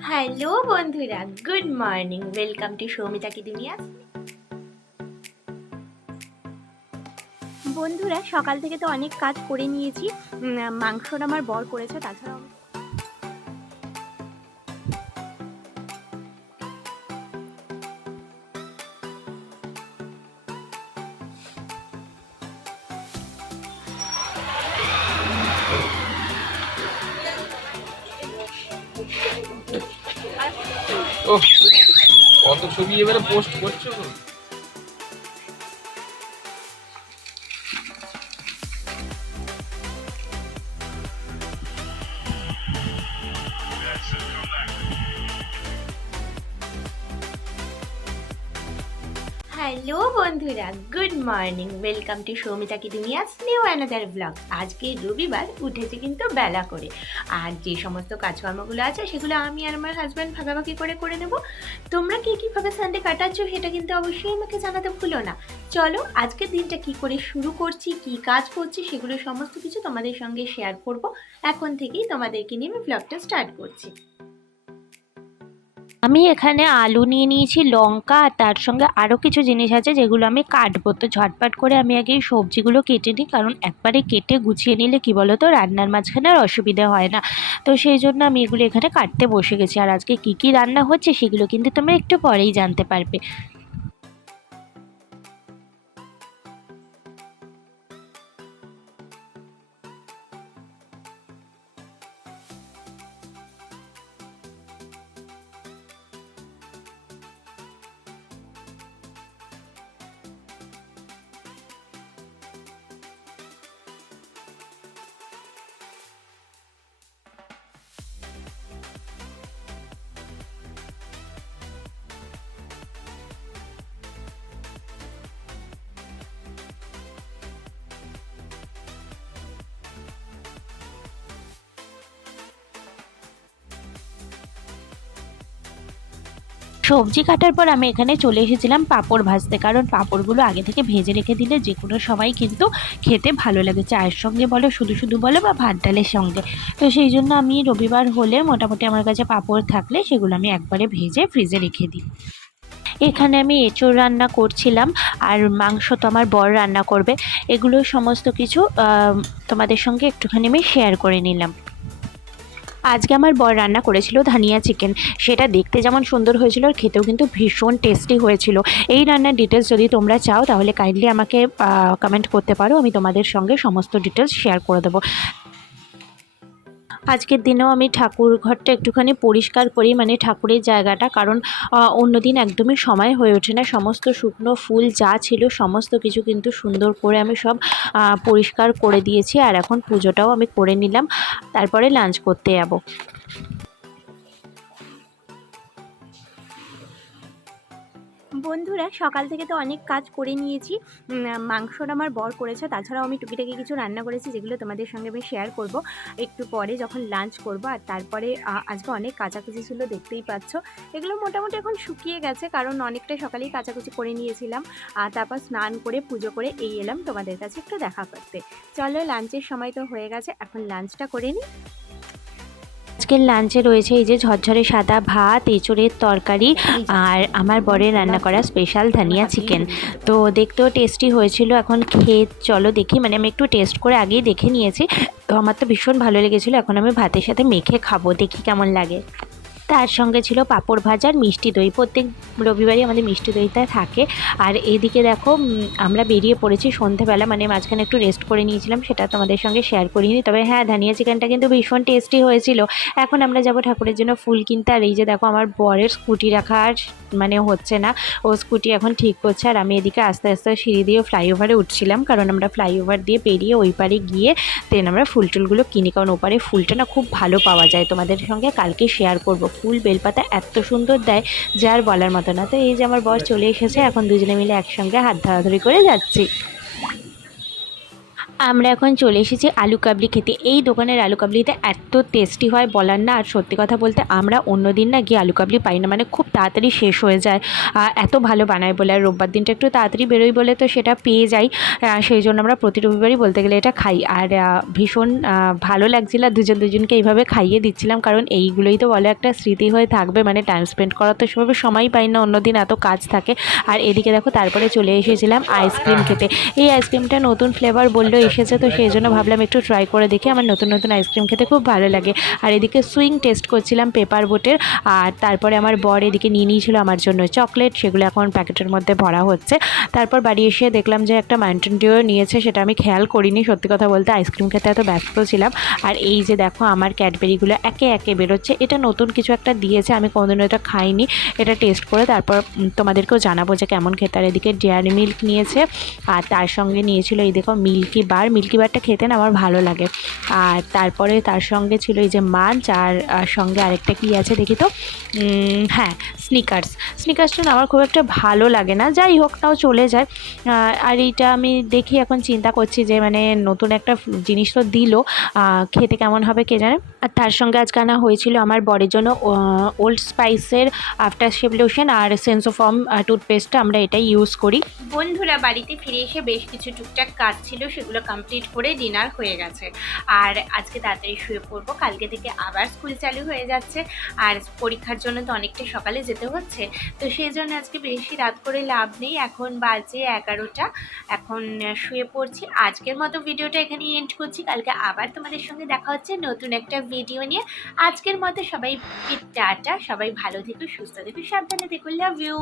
Hello বন্ধুরা, good morning. Welcome to Soumita কি দুনিয়া। বন্ধুরা, সকাল থেকে তো অনেক কাজ করে নিয়েছি। মাংসটা আমার বর করেছে, তাছাড়াও ওহ, কত ছবি এবারে পোস্ট করছো গো? হ্যালো বন্ধুরা, good morning. Welcome to Soumita কি দুনিয়া নিউ অ্যানাদার ব্লগ। আজকে রবিবার, উঠেছে কিন্তু বেলা করে। আর যে সমস্ত কাজকর্মগুলো আছে সেগুলো আমি আর আমার হাজব্যান্ড ভাগাভাগি করে নেব। তোমরা কীভাবে সানডে কাটাচ্ছ সেটা কিন্তু অবশ্যই আমাকে জানাতে ভুলো না। চলো, আজকের দিনটা কি করে শুরু করছি, কি কাজ করছি, সেগুলো সমস্ত কিছু তোমাদের সঙ্গে শেয়ার করব। এখন থেকেই তোমাদেরকে নিয়ে আমি ব্লগটা স্টার্ট করছি। আমি এখানে আলু নিয়ে নিয়েছি, লঙ্কা, আর তার সঙ্গে আরও কিছু জিনিস আছে যেগুলো আমি কাটবো। তো ঝটপট করে আমি আগে এই সবজিগুলো কেটে নিই, কারণ একবারে কেটে গুছিয়ে নিলে কি বলো তো, রান্নার মাঝখানে আর অসুবিধা হয় না। তো সেই জন্য আমি এগুলো এখানে কাটতে বসে গেছি। আর আজকে কী কী রান্না হচ্ছে সেগুলো কিন্তু তোমরা একটু পরেই জানতে পারবে। সবজি কাটার পর আমি এখানে চলে এসেছিলাম পাঁপড় ভাজতে, কারণ পাঁপড়গুলো আগে থেকে ভেজে রেখে দিলে যে কোনো সময় কিন্তু খেতে ভালো লাগে, চায়ের সঙ্গে বলো, শুধু শুধু বলো, বা ভাত ডালের সঙ্গে। তো সেই জন্য আমি রবিবার হলে মোটামুটি আমার কাছে পাঁপড় থাকলে সেগুলো আমি একবারে ভেজে ফ্রিজে রেখে দিই। এখানে আমি এঁচোড় রান্না করছিলাম, আর মাংস তো আমার বর রান্না করবে। এগুলো সমস্ত কিছু তোমাদের সঙ্গে একটুখানি আমি শেয়ার করে নিলাম। আজকে আমার বর রান্না করেছিল ধানিয়া চিকেন। সেটা দেখতে যেমন সুন্দর হয়েছিল, আর খেতেও কিন্তু ভীষণ টেস্টি হয়েছিল। এই রান্নার ডিটেলস যদি তোমরা চাও তাহলে কাইন্ডলি আমাকে কমেন্ট করতে পারো, আমি তোমাদের সঙ্গে সমস্ত ডিটেলস শেয়ার করে দেবো। আজকের দিনেও আমি ঠাকুর ঘরটা একটুখানি পরিষ্কার করি, মানে ঠাকুরের জায়গাটা, কারণ অন্যদিন একদমই সময় হয়ে ওঠে না। সমস্ত শুকনো ফুল যা ছিল সমস্ত কিছু কিন্তু সুন্দর করে আমি সব পরিষ্কার করে দিয়েছি। আর এখন পুজোটাও আমি করে নিলাম, তারপরে লাঞ্চ করতে যাব। বন্ধুরা, সকাল থেকে তো অনেক কাজ করে নিয়েছি। মাংসটা আমার বর করেছে, তাছাড়াও আমি টুকিটাকি কিছু রান্না করেছি যেগুলো তোমাদের সঙ্গে আমি শেয়ার করব একটু পরে যখন লাঞ্চ করব। আর তারপরে আজকে অনেক কাচাকুচি ছিল, দেখতেই পাচ্ছ। এগুলো মোটামুটি এখন শুকিয়ে গেছে, কারণ অনেকটা সকালেই কাচাকুচি করে নিয়েছিলাম। আর তারপর স্নান করে পুজো করে এই এলাম তোমাদের কাছে একটু দেখা করতে। চলো, লাঞ্চের সময় তো হয়ে গেছে, এখন লাঞ্চটা করে নিই। আজকের লাঞ্চে রয়েছে এই যে ঝরঝরে সাদা ভাত, এঁচোড়ের তরকারি, আর আমার বরের রান্না করা স্পেশাল ধানিয়া চিকেন। তো দেখতেও টেস্টি হয়েছিল। এখন খেয়ে চলো দেখি, মানে আমি একটু টেস্ট করে আগেই দেখে নিয়েছি, তো আমার তো ভীষণ ভালো লেগেছিলো। এখন আমি ভাতের সাথে মেখে খাবো, দেখি কেমন লাগে। তার সঙ্গে ছিল পাঁপড় ভাজা আর মিষ্টি দই। প্রত্যেক রবিবারই আমাদের মিষ্টি দইটা থাকে। আর এইদিকে দেখো, আমরা বেরিয়ে পড়েছি সন্ধেবেলা, মানে মাঝখানে একটু রেস্ট করে নিয়েছিলাম, সেটা তোমাদের সঙ্গে শেয়ার করিনি। তবে হ্যাঁ, ধানিয়া চিকেনটা কিন্তু ভীষণ টেস্টি হয়েছিল। এখন আমরা যাব ঠাকুরের জন্য ফুল কিনতে। আর এই যে দেখো, আমার বরের স্কুটি রাখা আর মানে হচ্ছে না, ও স্কুটি এখন ঠিক করছে। আর আমি এদিকে আস্তে আস্তে সিঁড়ি দিয়ে ফ্লাইওভারে উঠছিলাম, কারণ আমরা ফ্লাইওভার দিয়ে পেরিয়ে ওই পারে গিয়ে দেন আমরা ফুল টুলগুলো কিনি, কারণ ওপারে ফুলটা না খুব ভালো পাওয়া যায়। তোমাদের সঙ্গে কালকে শেয়ার করব। ফুল বেলপাতা এত সুন্দর দেয় যে আর বলার মতো না। তো এই যে আমার বর চলে এসেছে, এখন দুজনে মিলে একসঙ্গে হাত ধরাধরি করে যাচ্ছি। আমরা এখন চলে এসেছি আলু কাবলি খেতে। এই দোকানের আলু কাবলিতে এত টেস্টি হয় বলার না। আর সত্যি কথা বলতে আমরা অন্য দিন না গিয়ে আলু কাবলি পাই না, মানে খুব তাড়াতাড়ি শেষ হয়ে যায়, এত ভালো বানায় বলে। আর রোববার দিনটা একটু তাড়াতাড়ি বেরোই বলে তো সেটা পেয়ে যাই, সেই জন্য আমরা প্রতি রবিবারই বলতে গেলে এটা খাই। আর ভীষণ ভালো লাগছিল, দুজনকে এইভাবে খাইয়ে দিচ্ছিলাম, কারণ এইগুলোই তো বলে একটা স্মৃতি হয়ে থাকবে, মানে টাইম স্পেন্ড করার তো সেভাবে সময় পাই না, অন্যদিন এত কাজ থাকে। আর এদিকে দেখো তারপরে চলে এসেছিলাম আইসক্রিম খেতে। এই আইসক্রিমটা নতুন ফ্লেভার বললো এসেছে, তো সেই জন্য ভাবলাম একটু ট্রাই করে দেখি। আমার নতুন নতুন আইসক্রিম খেতে খুব ভালো লাগে। আর এদিকে সুইং টেস্ট করছিলাম পেপার বোটের। আর তারপরে আমার বর এদিকে নিয়ে নিয়েছিল আমার জন্য চকলেট, সেগুলো এখন প্যাকেটের মধ্যে ভরা হচ্ছে। তারপর বাড়ি এসে দেখলাম যে একটা মাউন্টেন ডিউ নিয়েছে, সেটা আমি খেয়াল করিনি সত্যি কথা বলতে, আইসক্রিম খেতে এত ব্যস্ত ছিলাম। আর এই যে দেখো আমার ক্যাডবেরিগুলো একে একে বেরোচ্ছে। এটা নতুন কিছু একটা দিয়েছে, আমি কোনোদিনও এটা খাইনি। এটা টেস্ট করে তারপর তোমাদেরকেও জানাবো যে কেমন খেতে। আর এদিকে ডেয়ারি মিল্ক নিয়েছে, আর তার সঙ্গে নিয়েছিল এই দেখো মিল্কি বারটা খেতে না আমার ভালো লাগে। আর তারপরে তার সঙ্গে ছিল এই যে মাঞ্চ, আর সঙ্গে আরেকটা কি আছে দেখি তো, হ্যাঁ স্নিকার্সটা না আমার খুব একটা ভালো লাগে না, যাই হোক তাও চলে যায়। আর এইটা আমি দেখি এখন চিন্তা করছি যে মানে নতুন একটা জিনিস তো দিল, খেতে কেমন হবে কে জানে। আর তার সঙ্গে আজকে আনা হয়েছিল আমার বরের জন্য ওল্ড স্পাইসের আফটার শেভ লোশন আর সেন্সোফর্ম টুথপেস্টটা, আমরা এটাই ইউজ করি। বন্ধুরা বাড়িতে ফিরে এসে বেশ কিছু টুকটাক কাজ ছিল, সেগুলো কমপ্লিট করে ডিনার হয়ে গেছে। আর আজকে তাড়াতাড়ি শুয়ে পড়বো, কালকে থেকে আবার স্কুল চালু হয়ে যাচ্ছে। আর পরীক্ষার জন্য তো অনেকটা সকালে যেতে হচ্ছে, তো সেই জন্য আজকে বেশি রাত করে লাভ নেই। এখন বাজে 11টা, এখন শুয়ে পড়ছি। আজকের মতো ভিডিওটা এখানেই এন্ড করছি, কালকে আবার তোমাদের সঙ্গে দেখা হচ্ছে নতুন একটা ভিডিও নিয়ে। আজকের মতো সবাই টাটা, সবাই ভালো থেকো, সুস্থ থেকো, সাবধানে থেকো, লাভ ইউ।